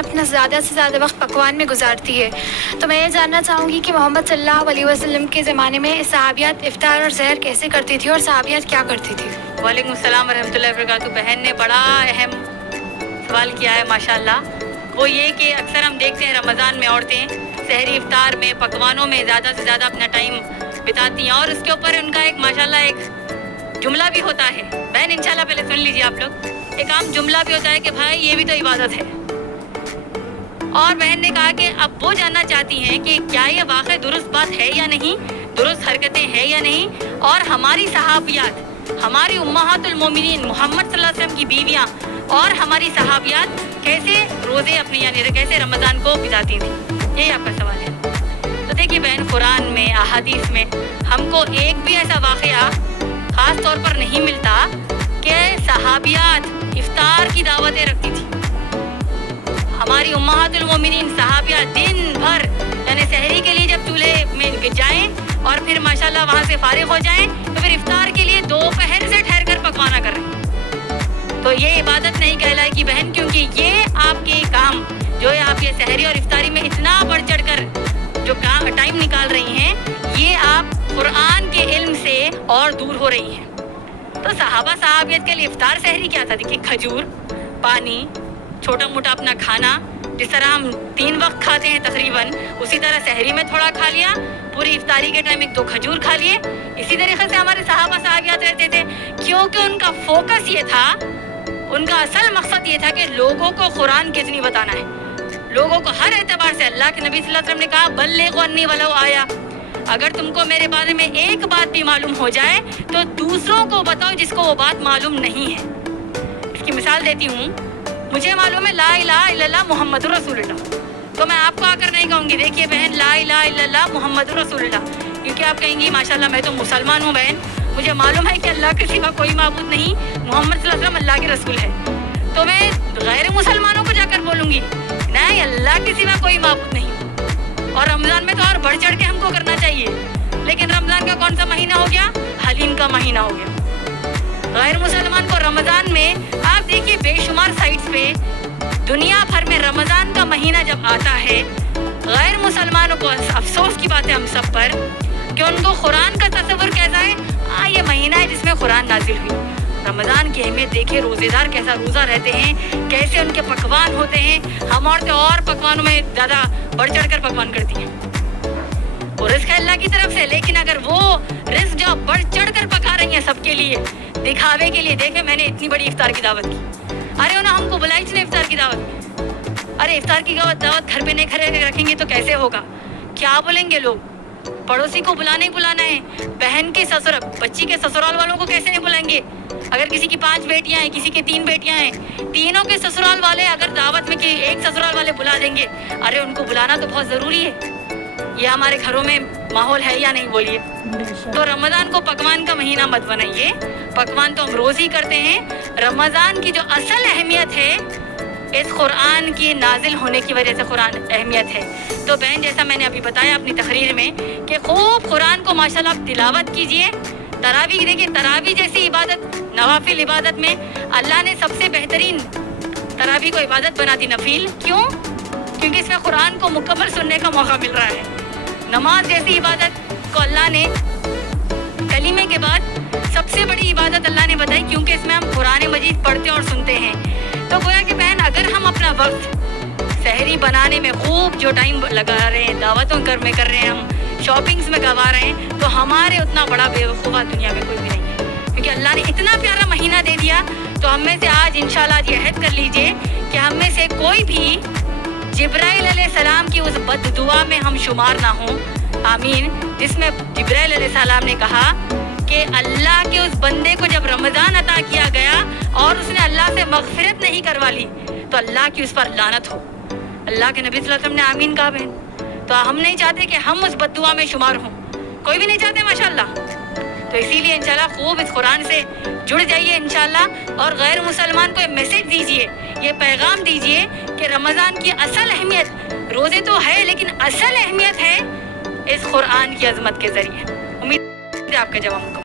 अपना ज़्यादा से ज़्यादा वक्त पकवान में गुजारती है, तो मैं ये जानना चाहूँगी कि मोहम्मद सल्लल्लाहु अलैहि वसल्लम के ज़माने में सहाबियात इफ्तार और सहर कैसे करती थी और सहाबियात क्या करती थी? वालेकुम अस्सलाम वरहमतुल्लाहि वबरकातुहू। बहन ने बड़ा अहम सवाल किया है माशाल्लाह। वो ये कि अक्सर हम देखते हैं रमज़ान में औरतें सहरी इफ्तार में पकवानों में ज़्यादा से ज़्यादा अपना टाइम बिताती हैं, और उसके ऊपर उनका एक माशाल्लाह एक जुमला भी होता है। बहन इंशाल्लाह पहले सुन लीजिए आप लोग, एक आम जुमला भी होता है कि भाई ये भी तो इबादत है। और बहन ने कहा कि अब वो जानना चाहती हैं कि क्या ये वाकई दुरुस्त बात है या नहीं, दुरुस्त हरकतें हैं या नहीं, और हमारी सहाबियात, हमारी उम्महातुल मोमिनीन मोहम्मद सल्लल्लाहु अलैहि वसल्लम की बीवियाँ और हमारी सहाबियात कैसे रोज़े अपने यानी कैसे रमज़ान को बिताती थी, यही आपका सवाल है। तो देखिए बहन, कुरान में अहादीस में हमको एक भी ऐसा वाक़या ख़ास तौर पर नहीं मिलता कि सहाबियात इफ्तार की दावतें रखती थी। हमारी उम्महातुल मोमिनीन सहाबियात दिन भर यानी सहरी के लिए जब चूल्हे में जाएं और फिर माशाल्लाह वहाँ से फारिग हो जाएं, तो फिर इफ्तार के लिए दोपहर से ठहर कर पकवाना कर रहे हैं। तो ये इबादत नहीं कहलाएगी बहन, क्योंकि ये आपके काम जो है आप ये सहरी और इफ्तारी में इतना बढ़ चढ़ कर जो टाइम निकाल रही हैं, ये आप कुरान के इल्म से और दूर हो रही हैं। तो सहाबा सहाबियत के लिए इफ्तार सहरी क्या था? देखिए खजूर, पानी, छोटा मोटा अपना खाना, जिस तरह हम 3 वक्त खाते हैं तकरीबन, उसी तरह सहरी में थोड़ा खा लिया, पूरी इफ्तारी के टाइम 1-2 खजूर खा लिए। इसी तरीके से हमारे सहाबा सहाबियात रहते थे, क्योंकि उनका फोकस ये था, उनका असल मकसद ये था कि लोगों को कुरान कितनी बताना है, लोगों को हर एतबार से। अल्लाह के नबी सल्लल्लाहु अलैहि वसल्लम ने कहा बल्लिगु अन्नी वलौ आया, अगर तुमको मेरे बारे में एक बात भी मालूम हो जाए तो दूसरों को बताओ जिसको वो बात मालूम नहीं है। इसकी मिसाल देती हूँ, मुझे मालूम है ला इलाहा इल्लल्लाह मुहम्मदुर रसूलुल्लाह, तो मैं आपको आकर नहीं कहूँगी देखिए बहन ला इलाहा इल्लल्लाह मुहम्मदुर रसूलुल्लाह, क्योंकि आप कहेंगी माशाल्लाह मैं तो मुसलमान हूँ बहन, मुझे मालूम है कि अल्लाह के सिवा कोई माबूद नहीं, मोहम्मद सल्लल्लाहु अलैहि वसल्लम अल्लाह के रसूल है। तो मैं गैर मुसलमानों को जाकर बोलूँगी नहीं, अल्लाह के सिवा कोई माबूद नहीं। और रमज़ान में तो और बढ़ चढ़ के हमको करना चाहिए, लेकिन रमज़ान का कौन सा महीना हो गया? हलीम का महीना हो गया। गैर मुसलमान को रमज़ान में आप देखिए बेशुमार साइट्स पे दुनिया भर में रमज़ान का महीना जब आता है, गैर मुसलमानों को अफसोस की बात है हम सब पर कि उनको कुरान का तस्वुर कैसा है, ये महीना है जिसमें कुरान नाजिल हुई। रमज़ान की अहमियत देखिए, रोज़ेदार कैसा रोज़ा रहते हैं, कैसे उनके पकवान होते हैं। हम औरतें और पकवानों में ज़्यादा बढ़ चढ़ कर पकवान करती हैं, और रिज़्क़ अल्लाह की तरफ से, लेकिन अगर वो रिज़्क़ जो बढ़ चढ़ कर पका रही हैं सबके लिए, दिखावे के लिए, देखे मैंने इतनी बड़ी इफ्तार की दावत की, अरे उन्हें हमको बुलाई इसने इफ्तार की दावत की, अरे इफ्तार की दावत घर पे नहीं खड़े रखेंगे तो कैसे होगा? क्या बोलेंगे लोग? पड़ोसी को बुलाना ही बुलाना है, बहन के ससुर बच्ची के ससुराल वालों को कैसे नहीं बुलाएंगे? अगर किसी की 5 बेटियां हैं, किसी की 3 बेटियां हैं, तीनों के ससुराल वाले अगर दावत में कि एक ससुराल वाले बुला देंगे, अरे उनको बुलाना तो बहुत ज़रूरी है। ये हमारे घरों में माहौल है या नहीं बोलिए? तो रमज़ान को पकवान का महीना मत बनाइए, पकवान तो हम रोज़ ही करते हैं। रमज़ान की जो असल अहमियत है इस कुरान की नाजिल होने की वजह से कुरान अहमियत है। तो बहन जैसा मैंने अभी बताया अपनी तकरीर में कि खूब कुरान को माशाल्लाह आप तिलावत कीजिए। तरावी देखिए, तरावी जैसी इबादत नवाफिल इबादत में अल्लाह ने सबसे बेहतरीन तरावी को इबादत बना दी, नफील। क्यों? क्योंकि इसमें कुरान को मुकम्मल सुनने का मौका मिल रहा है। नमाज जैसी इबादत को अल्लाह ने कलीमे के बाद सबसे बड़ी इबादत अल्लाह ने बताई, क्योंकि इसमें हम कुरान मजीद पढ़ते और सुनते हैं। तो गोया कि बहन अगर हम अपना वक्त सहरी बनाने में खूब जो टाइम लगा रहे हैं, दावतों में कर रहे हैं, हम शॉपिंग्स में गवा रहे हैं, तो हमारे उतना बड़ा बेवकूफ़ा दुनिया में कोई भी नहीं है, क्योंकि अल्लाह ने इतना प्यारा महीना दे दिया। तो हम में से आज इंशाल्लाह ये अहद कर लीजिए कि हम में से कोई भी जिब्राइल अलैहिस्सलाम की उस बद्दुआ में हम शुमार ना हों, आमीन। जिसमें जिब्राइल अलैहिस्सलाम ने कहा कि अल्लाह के उस बंदे को जब रमज़ान अता किया गया और उसने अल्लाह से मग़फ़िरत नहीं करवा ली तो अल्लाह की उस पर लानत हो। अल्लाह के नबी सल्लल्लाहु अलैहि वसल्लम ने आमीन कहा बहन। तो हम नहीं चाहते कि हम उस बद्दुआ में शुमार हों, कोई भी नहीं चाहते माशाल्लाह। तो इसीलिए इंशाल्लाह खूब इस कुरान से जुड़ जाइए इंशाल्लाह, और गैर मुसलमान को ये मैसेज दीजिए, ये पैगाम दीजिए कि रमज़ान की असल अहमियत, रोज़े तो है लेकिन असल अहमियत है इस कुरान की अज़मत के ज़रिए। उम्मीद है आपका जवाब